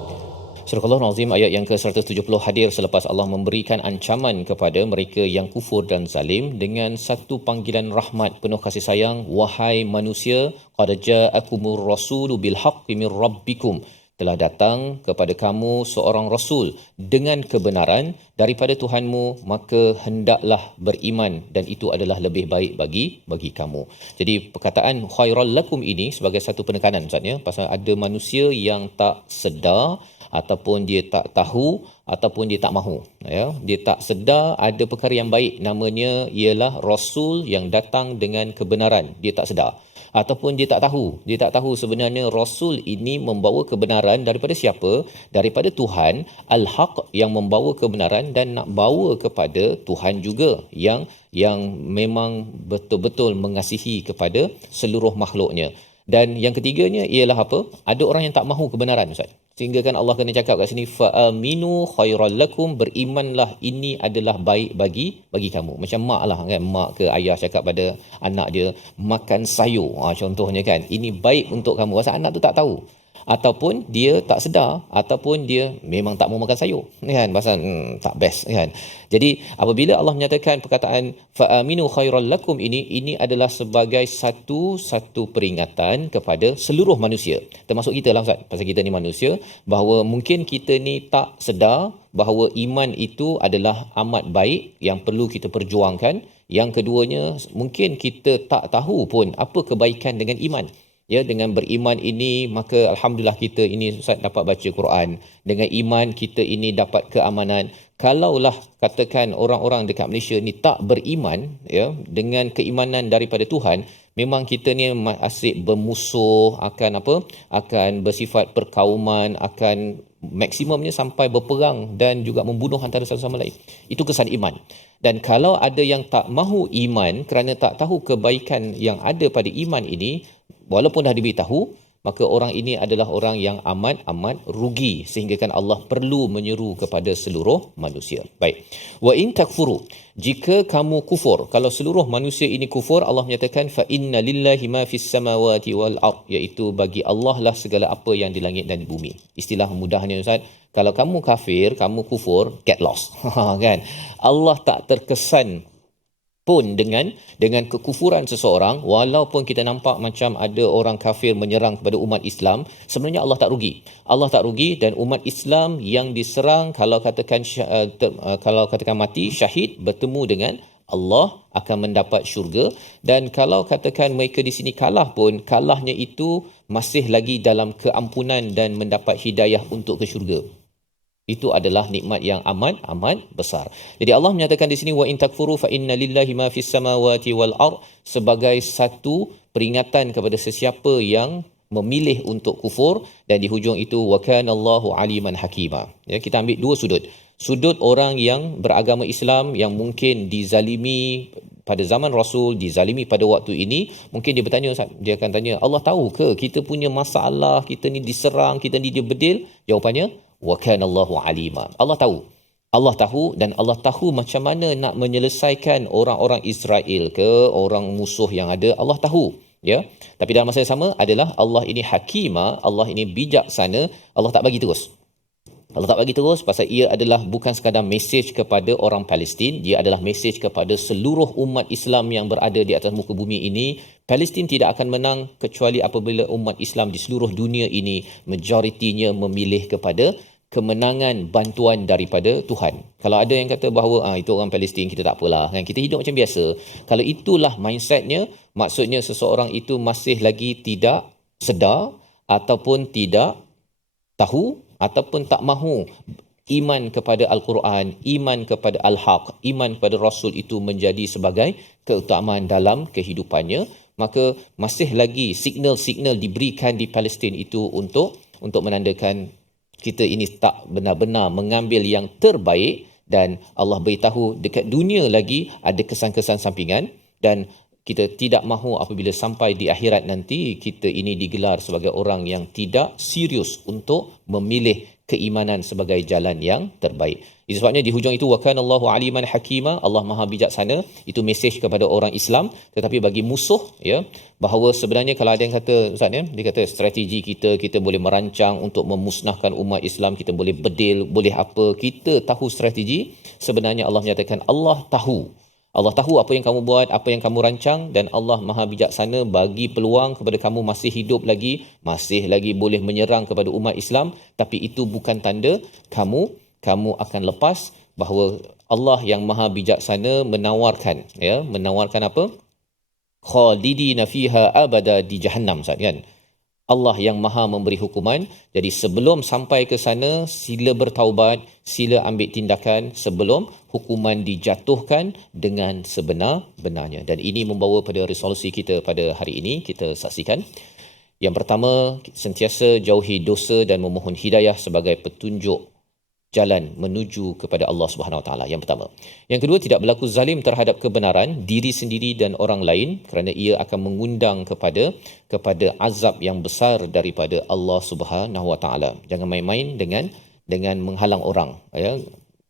Surah Al-Azim ayat yang ke-170 hadir selepas Allah memberikan ancaman kepada mereka yang kufur dan zalim dengan satu panggilan rahmat penuh kasih sayang, wahai manusia, qad ja'akumur rasulu bil haqqi mir rabbikum, telah datang kepada kamu seorang rasul dengan kebenaran daripada Tuhanmu, maka hendaklah beriman dan itu adalah lebih baik bagi kamu. Jadi perkataan khairal lakum ini sebagai satu penekanan Ustaz ya, pasal ada manusia yang tak sedar ataupun dia tak tahu ataupun dia tak mahu ya, dia tak sedar ada perkara yang baik, namanya ialah rasul yang datang dengan kebenaran, dia tak sedar ataupun dia tak tahu sebenarnya rasul ini membawa kebenaran daripada siapa, daripada Tuhan al-haq yang membawa kebenaran dan nak bawa kepada Tuhan juga yang memang betul-betul mengasihi kepada seluruh makhluknya. Dan yang ketiganya ialah apa? Ada orang yang tak mahu kebenaran Ustaz. Sehingga kan Allah kena cakap kat sini fa'aminu khairal lakum, berimanlah ini adalah baik bagi kamu. Macam mak lah kan, mak ke ayah cakap pada anak dia makan sayur. Contohnya kan, ini baik untuk kamu. Pasal anak tu tak tahu. Ataupun dia tak sedar, ataupun dia memang tak mau makan sayur kan, pasal tak best kan. Jadi apabila Allah menyatakan perkataan fa'aminu khairal lakum ini adalah sebagai satu peringatan kepada seluruh manusia, termasuk kita lah Ustaz, pasal kita ni manusia, bahawa mungkin kita ni tak sedar bahawa iman itu adalah amat baik yang perlu kita perjuangkan. Yang keduanya, mungkin kita tak tahu pun apa kebaikan dengan iman. Ya, dengan beriman ini maka alhamdulillah kita ini Ustaz dapat baca Quran. Dengan iman kita ini dapat keamanan. Kalaulah katakan orang-orang dekat Malaysia ni tak beriman ya, dengan keimanan daripada Tuhan, memang kita ni asyik bermusuh, akan bersifat perkauman, akan maksimumnya sampai berperang dan juga membunuh antara satu sama lain. Itu kesan iman. Dan kalau ada yang tak mahu iman kerana tak tahu kebaikan yang ada pada iman ini, walaupun dah diberitahu, maka orang ini adalah orang yang amat rugi, sehingga kan Allah perlu menyeru kepada seluruh manusia. Baik. Wa in takfuru, jika kamu kufur, kalau seluruh manusia ini kufur, Allah menyatakan fa inna lillahi ma fis samawati wal ard, iaitu bagi Allah lah segala apa yang di langit dan di bumi. Istilah mudahnya Ustaz, kalau kamu kafir, kamu kufur, get lost. Kan? Allah tak terkesan pun dengan kekufuran seseorang, walaupun kita nampak macam ada orang kafir menyerang kepada umat Islam, sebenarnya Allah tak rugi. Allah tak rugi, dan umat Islam yang diserang kalau katakan mati syahid bertemu dengan Allah akan mendapat syurga, dan kalau katakan mereka di sini kalah pun, kalahnya itu masih lagi dalam keampunan dan mendapat hidayah untuk ke syurga. Itu adalah nikmat yang amat besar. Jadi Allah menyatakan di sini wa in takfuru fa inna lillahi ma fis samawati wal ard, sebagai satu peringatan kepada sesiapa yang memilih untuk kufur, dan di hujung itu wa kana Allahu aliman hakima. Ya, kita ambil dua sudut. Sudut orang yang beragama Islam yang mungkin dizalimi pada zaman Rasul, dizalimi pada waktu ini, mungkin dia bertanya, dia akan tanya, Allah tahu ke kita punya masalah, kita ni diserang, kita ni dibedil? Jawapannya wa kana Allahu alima. Allah tahu, dan Allah tahu macam mana nak menyelesaikan orang-orang Israel ke orang musuh yang ada. Allah tahu ya. Tapi dalam masa yang sama adalah Allah ini hakima, Allah ini bijaksana. Allah tak bagi terus pasal ia adalah bukan sekadar mesej kepada orang Palestin, dia adalah mesej kepada seluruh umat Islam yang berada di atas muka bumi ini. Palestin tidak akan menang kecuali apabila umat Islam di seluruh dunia ini majoritinya memilih kepada kemenangan bantuan daripada Tuhan. Kalau ada yang kata bahawa itu orang Palestin, kita tak apalah kan, kita hidup macam biasa. Kalau itulah mindsetnya, maksudnya seseorang itu masih lagi tidak sedar ataupun tidak tahu ataupun tak mahu iman kepada Al-Quran, iman kepada Al-Haq, iman kepada Rasul itu menjadi sebagai keutamaan dalam kehidupannya, maka masih lagi signal-signal diberikan di Palestin itu untuk menandakan kita ini tak benar-benar mengambil yang terbaik, dan Allah beritahu dekat dunia lagi ada kesan-kesan sampingan, dan kita tidak mahu apabila sampai di akhirat nanti kita ini digelar sebagai orang yang tidak serius untuk memilih keimanan sebagai jalan yang terbaik. Itu sebabnya di hujung itu wa kana Allahu aliman hakima, Allah Maha bijaksana, itu mesej kepada orang Islam. Tetapi bagi musuh, ya, bahawa sebenarnya kalau ada yang kata ustaz, ya, dia kata strategi kita boleh merancang untuk memusnahkan umat Islam, kita boleh bedil, boleh apa, kita tahu strategi. Sebenarnya Allah menyatakan Allah tahu apa yang kamu buat, apa yang kamu rancang, dan Allah Maha bijaksana bagi peluang kepada kamu masih hidup lagi, masih lagi boleh menyerang kepada umat Islam. Tapi itu bukan tanda kamu akan lepas, bahawa Allah yang Maha bijaksana menawarkan apa? Khalidina fiha abada di Jahannam, Ustaz, kan? Allah yang Maha memberi hukuman. Jadi sebelum sampai ke sana, sila bertaubat, sila ambil tindakan sebelum hukuman dijatuhkan dengan sebenar-benarnya. Dan ini membawa pada resolusi kita pada hari ini. Kita saksikan. Yang pertama, sentiasa jauhi dosa dan memohon hidayah sebagai petunjuk jalan menuju kepada Allah Subhanahu Wa Taala. Yang pertama. Yang kedua, tidak berlaku zalim terhadap kebenaran diri sendiri dan orang lain, kerana ia akan mengundang kepada azab yang besar daripada Allah Subhanahu Wa Taala. Jangan main-main dengan menghalang orang, ya.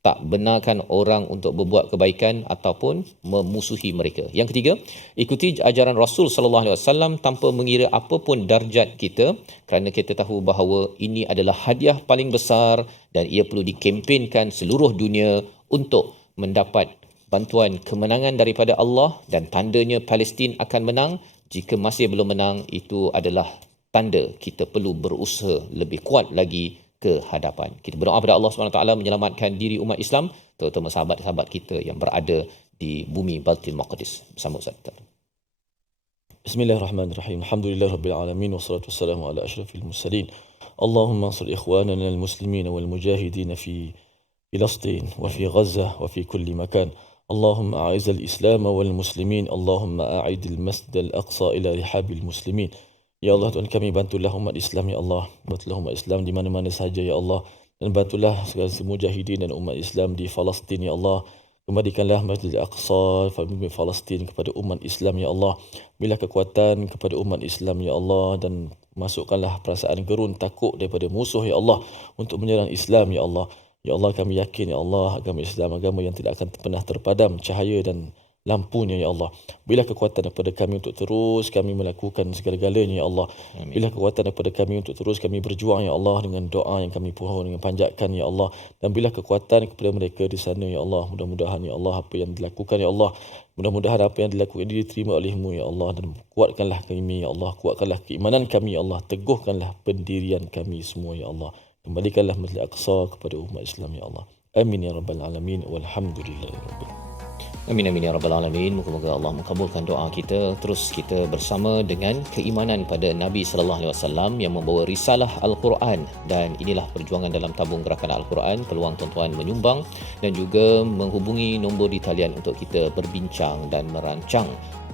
Tak benarkan orang untuk berbuat kebaikan ataupun memusuhi mereka. Yang ketiga, ikuti ajaran Rasul sallallahu alaihi wasallam tanpa mengira apapun darjat kita, kerana kita tahu bahawa ini adalah hadiah paling besar dan ia perlu dikempenkan seluruh dunia untuk mendapat bantuan kemenangan daripada Allah. Dan tandanya Palestin akan menang. Jika masih belum menang, itu adalah tanda kita perlu berusaha lebih kuat lagi ke hadapan. Kita berdoa pada Allah SWT menyelamatkan diri umat Islam, terutama sahabat-sahabat kita yang berada di bumi Baitul Maqdis. Bersama Ustaz. Bismillahirrahmanirrahim. Alhamdulillah rabbil alamin wassalatu wassalamu ala asyrafil mursalin. Allahumma ansur ikhwanana al-muslimin wal mujahidin fi Filastin wa fi Gaza wa fi kulli makan. Allahumma a'izz al-islam wal muslimin. Allahumma a'id al-masjid al-aqsa ila rihabil muslimin. Ya Allah, Tuhan kami, bantulah umat Islam, ya Allah. Bantulah umat Islam di mana-mana sahaja, ya Allah. Dan bantulah segala mujahidin dan umat Islam di Palestin, ya Allah. Kembalikanlah Masjid Al-Aqsa, Palestin kepada umat Islam, ya Allah. Bila kekuatan kepada umat Islam, ya Allah. Dan masukkanlah perasaan gerun, takut daripada musuh, ya Allah, untuk menyerang Islam, ya Allah. Ya Allah, kami yakin, ya Allah, agama Islam, agama yang tidak akan pernah terpadam cahaya dan lampunya, ya Allah. Bila kekuatan daripada kami untuk terus kami melakukan segala-galanya, ya Allah. Amin. Bila kekuatan daripada kami untuk terus kami berjuang, ya Allah, dengan doa yang kami pohon, dengan panjatkan, ya Allah. Dan bila kekuatan kepada mereka di sana, ya Allah, mudah-mudahan, ya Allah, apa yang dilakukan, ya Allah, mudah-mudahan apa yang dilakukan ini diterima oleh-Mu, ya Allah. Dan kuatkanlah kami, ya Allah, kuatkanlah keimanan kami, ya Allah. Teguhkanlah pendirian kami semua, ya Allah. Kembalikanlah Masjid Al-Aqsa kepada umat Islam, ya Allah. Amin ya rabbal alamin walhamdulillahirabbil alamin. Amin amin ya rabbal alamin. Moga-moga Allah mengabulkan doa kita. Terus kita bersama dengan keimanan pada Nabi sallallahu alaihi wasallam yang membawa risalah Al-Quran, dan inilah perjuangan dalam tabung gerakan Al-Quran. Peluang tuan-tuan menyumbang dan juga menghubungi nombor di talian untuk kita berbincang dan merancang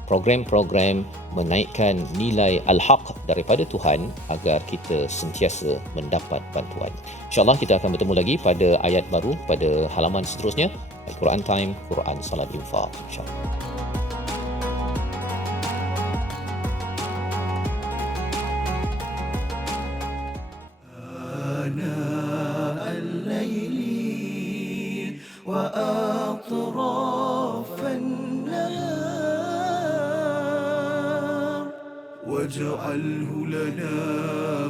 program-program menaikkan nilai al-haq daripada Tuhan agar kita sentiasa mendapat bantuan. InsyaAllah kita akan bertemu lagi pada ayat baru pada halaman seterusnya. Al-Quran Time, Quran Salat Infaq, insyaAllah. آناء الليل وأطراف النهار واجعله لنا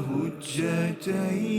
هجتين